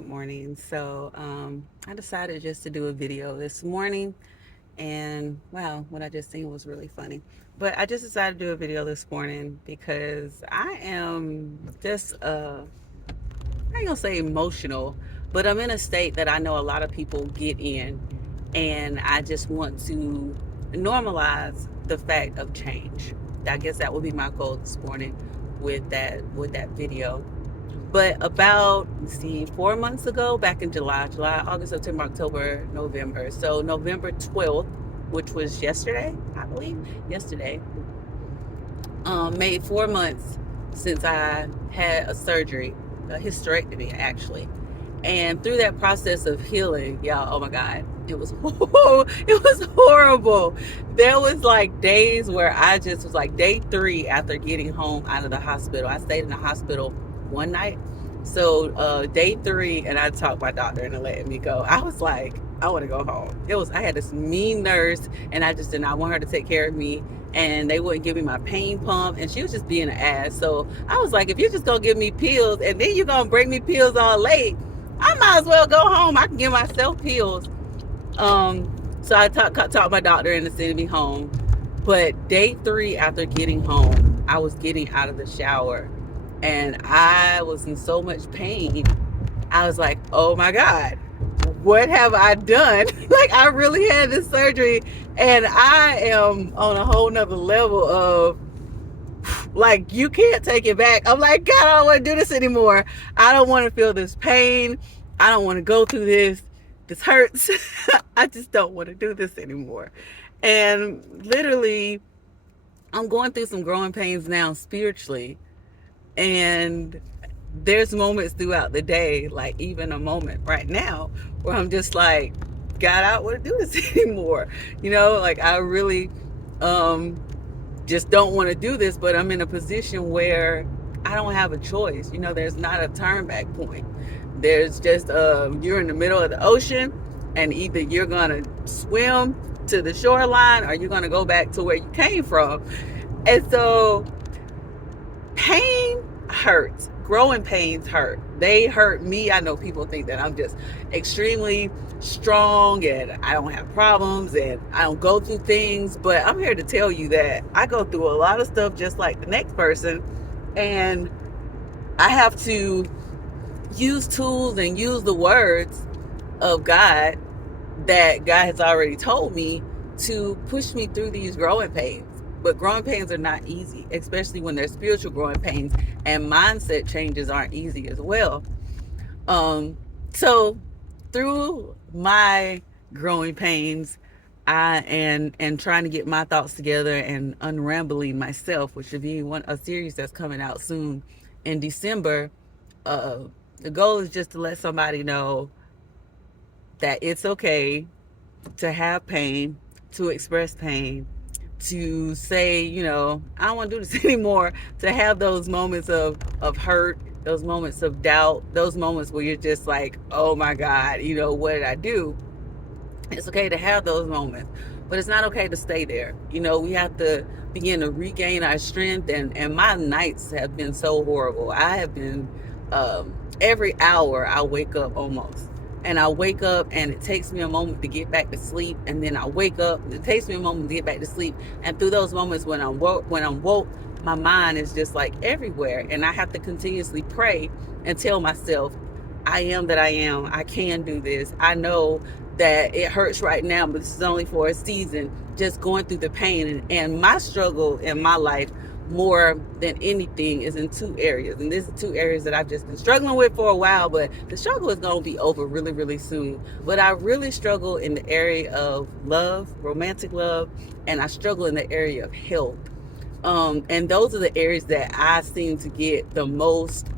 Good morning. I decided just to do a video this morning, and wow, what I just seen was really funny. But I just decided to do a video this morning because I am I ain't gonna say emotional, but I'm in a state that I know a lot of people get in, and I just want to normalize the fact of change. I guess that would be my goal this morning with that video. But about, let's see, 4 months ago, back in July, August, September, October, November. So November 12th, which was yesterday, I believe, yesterday, made 4 months since I had a surgery, a hysterectomy actually. And through that process of healing, y'all, oh my God, it was it was horrible. There was like days where I just was like day 3 after getting home out of the hospital. I stayed in the hospital one night. So day 3, and I talked my doctor into letting me go. I was like, I want to go home. I had this mean nurse, and I just did not want her to take care of me. And they wouldn't give me my pain pump, and she was just being an ass. So I was like, if you're just gonna give me pills and then you're gonna bring me pills all late, I might as well go home. I can give myself pills. So I talked my doctor into sending me home. But day 3 after getting home, I was getting out of the shower and I was in so much pain. I was like, oh my God, what have I done? Like, I really had this surgery and I am on a whole nother level of like, you can't take it back. I'm like, God, I don't want to do this anymore. I don't want to feel this pain. I don't want to go through this. This hurts. I just don't want to do this anymore. And literally, I'm going through some growing pains now spiritually. And there's moments throughout the day, like even a moment right now, where I'm just like, God, I don't want to do this anymore. Like I really just don't want to do this, but I'm in a position where I don't have a choice. There's not a turn back point. There's just you're in the middle of the ocean, and either you're gonna swim to the shoreline or you're gonna go back to where you came from. And so pain hurts. Growing pains hurt. They hurt me. I know people think that I'm just extremely strong and I don't have problems and I don't go through things, but I'm here to tell you that I go through a lot of stuff just like the next person, and I have to use tools and use the words of God that God has already told me to push me through these growing pains. But growing pains are not easy, especially when they're spiritual growing pains, and mindset changes aren't easy as well. So through my growing pains, I and trying to get my thoughts together and unrambling myself, which should be a series that's coming out soon in December. The goal is just to let somebody know that it's okay to have pain, to express pain, to say, I don't want to do this anymore, to have those moments of hurt, those moments of doubt, those moments where you're just like, oh my God, what did I do? It's okay to have those moments, but it's not okay to stay there. We have to begin to regain our strength, and my nights have been so horrible. I have been, every hour I wake up almost. And I wake up and it takes me a moment to get back to sleep. And then I wake up, it takes me a moment to get back to sleep. And through those moments when I'm woke, my mind is just like everywhere. And I have to continuously pray and tell myself, I am that I am. I can do this. I know that it hurts right now, but this is only for a season. Just going through the pain. And my struggle in my life more than anything is in 2 areas, and these are 2 areas that I've just been struggling with for a while, but the struggle is going to be over really, really soon. But I really struggle in the area of love, romantic love, and I struggle in the area of health, and those are the areas that I seem to get the most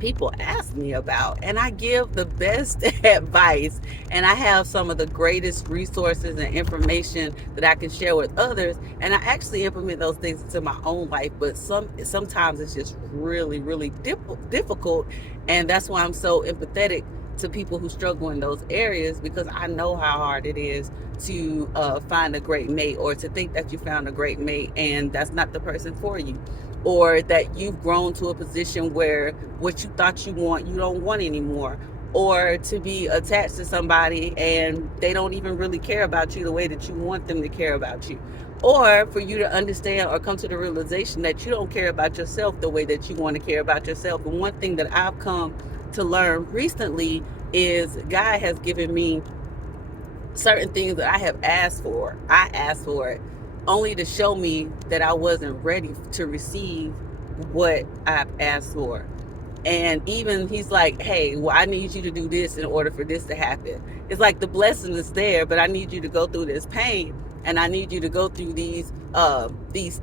people ask me about, and I give the best advice, and I have some of the greatest resources and information that I can share with others, and I actually implement those things into my own life. But sometimes it's just really, really difficult, and that's why I'm so empathetic to people who struggle in those areas, because I know how hard it is to find a great mate, or to think that you found a great mate and that's not the person for you. or that you've grown to a position where what you thought you want, you don't want anymore, or to be attached to somebody and they don't even really care about you the way that you want them to care about you, or for you to understand or come to the realization that you don't care about yourself the way that you want to care about yourself. And one thing that I've come to learn recently is God has given me certain things that I have asked for. I asked for it only to show me that I wasn't ready to receive what I've asked for. And even he's like, hey, well, I need you to do this in order for this to happen. It's like the blessing is there, but I need you to go through this pain, and I need you to go through these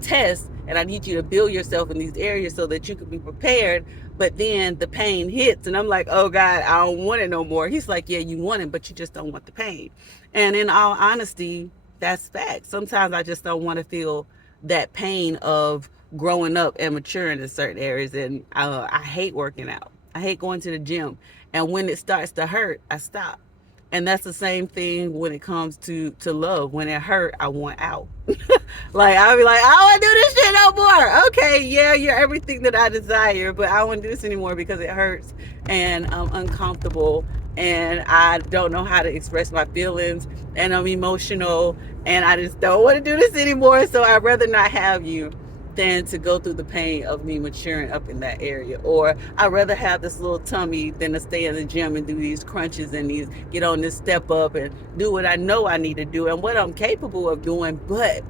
tests, and I need you to build yourself in these areas so that you can be prepared. But then the pain hits, and I'm like, oh God, I don't want it no more. He's like, yeah, you want it, but you just don't want the pain. And in all honesty, that's fact. Sometimes I just don't want to feel that pain of growing up and maturing in certain areas. And I hate working out. I hate going to the gym. And when it starts to hurt, I stop. And that's the same thing when it comes to love. When it hurt, I want out. Like, I'll be like, I don't want to do this shit no more. Okay, yeah, you're everything that I desire, but I don't want to do this anymore because it hurts and I'm uncomfortable and I don't know how to express my feelings and I'm emotional and I just don't want to do this anymore. So I'd rather not have you than to go through the pain of me maturing up in that area. Or I'd rather have this little tummy than to stay in the gym and do these crunches and these get on this step up and do what I know I need to do and what I'm capable of doing, but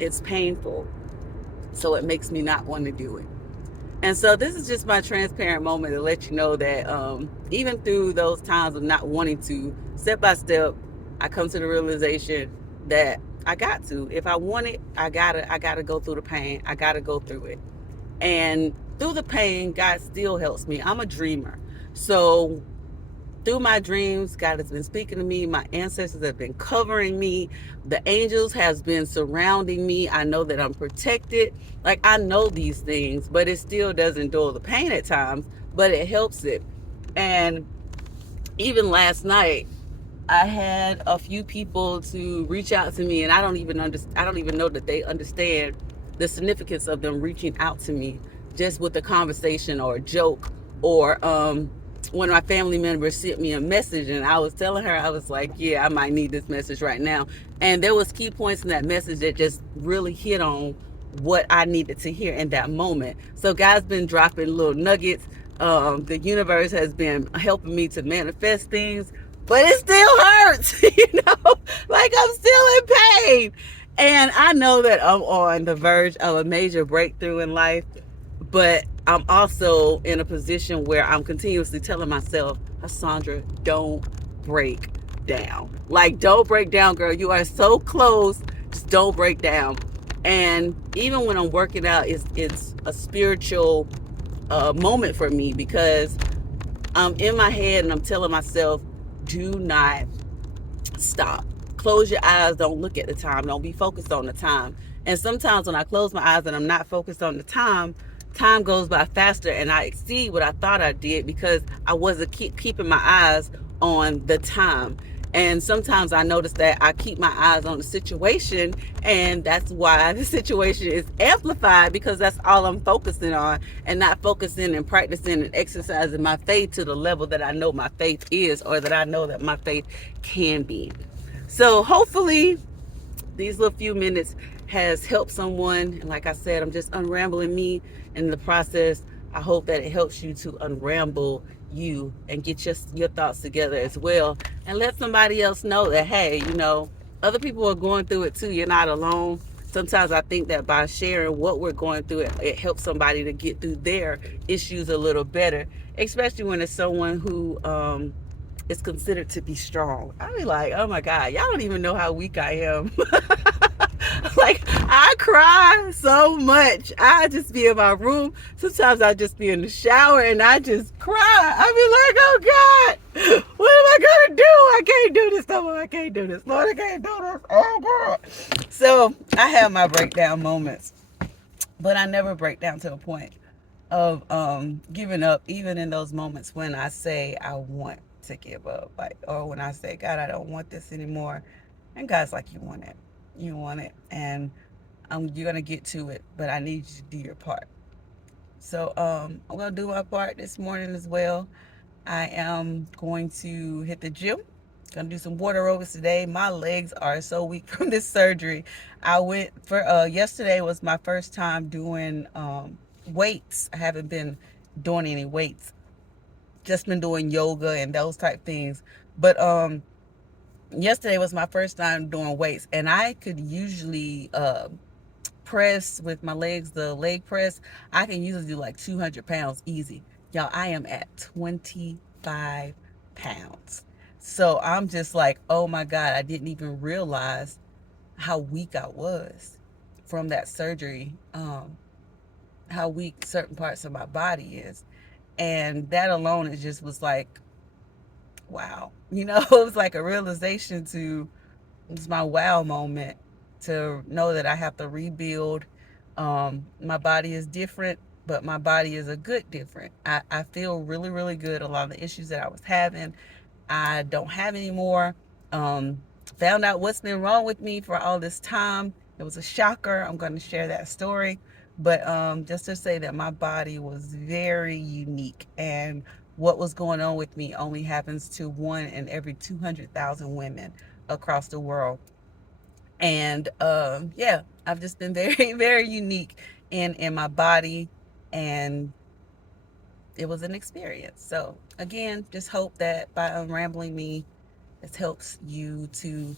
it's painful. So it makes me not want to do it. And so this is just my transparent moment to let you know that even through those times of not wanting to, step by step, I come to the realization that I got to. If I want it, I gotta go through the pain. I gotta go through it. And through the pain, God still helps me. I'm a dreamer. So through my dreams, God has been speaking to me. My ancestors have been covering me. The angels has been surrounding me. I know that I'm protected. Like, I know these things, but it still doesn't dull the pain at times, but it helps it. And even last night, I had a few people to reach out to me, and I don't even know that they understand the significance of them reaching out to me just with a conversation or a joke. Or one of my family members sent me a message, and I was telling her, I was like, yeah, I might need this message right now. And there was key points in that message that just really hit on what I needed to hear in that moment. So God's been dropping little nuggets. The universe has been helping me to manifest things, but it still hurts, like I'm still in pain. And I know that I'm on the verge of a major breakthrough in life, but I'm also in a position where I'm continuously telling myself, Cassandra, don't break down. Like, don't break down, girl. You are so close. Just don't break down. And even when I'm working out, it's a spiritual moment for me because I'm in my head and I'm telling myself, do not stop. Close your eyes. Don't look at the time. Don't be focused on the time. And sometimes when I close my eyes and I'm not focused on the time, time goes by faster and I exceed what I thought I did because I wasn't keeping my eyes on the time. And sometimes I notice that I keep my eyes on the situation, and that's why the situation is amplified because that's all I'm focusing on and not focusing and practicing and exercising my faith to the level that I know my faith is or that I know that my faith can be. So hopefully these little few minutes has helped someone. And like I said, I'm just unrambling me in the process. I hope that it helps you to unramble you and get your thoughts together as well. And let somebody else know that, hey, other people are going through it too. You're not alone. Sometimes I think that by sharing what we're going through, it helps somebody to get through their issues a little better, especially when it's someone who is considered to be strong. I be like, oh my God, y'all don't even know how weak I am. Like, I cry so much. I just be in my room. Sometimes I just be in the shower and I just cry. I be like, oh God, what am I gonna do? I can't do this no more. I can't do this. Lord, I can't do this. Oh God. So I have my breakdown moments, but I never break down to a point of giving up, even in those moments when I say I want to give up, like, or when I say, God, I don't want this anymore. And God's like, you want it, and you're gonna get to it, but I need you to do your part. So I'm gonna do my part this morning as well. I am going to hit the gym. Gonna do some water aerobics today. My legs are so weak from this surgery. I went for yesterday was my first time doing weights. I haven't been doing any weights. Just been doing yoga and those type things. But yesterday was my first time doing weights, and I could usually press with my legs, the leg press. I can usually do like 200 pounds easy. Y'all, I am at 25 pounds. So I'm just like, oh my God, I didn't even realize how weak I was from that surgery, how weak certain parts of my body is. And that alone, it just was like, wow. It was like a realization to it's my wow moment to know that I have to rebuild. My body is different, but my body is a good different. I feel really, really good. A lot of the issues that I was having, I don't have anymore. Found out what's been wrong with me for all this time. It was a shocker. I'm going to share that story. But just to say that my body was very unique, and what was going on with me only happens to one in every 200,000 women across the world. And yeah, I've just been very, very unique in my body, and it was an experience. So again, just hope that by unrambling me, this helps you to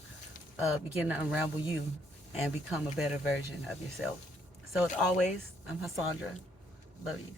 begin to unravel you and become a better version of yourself. So as always, I'm Hassandra. Love you.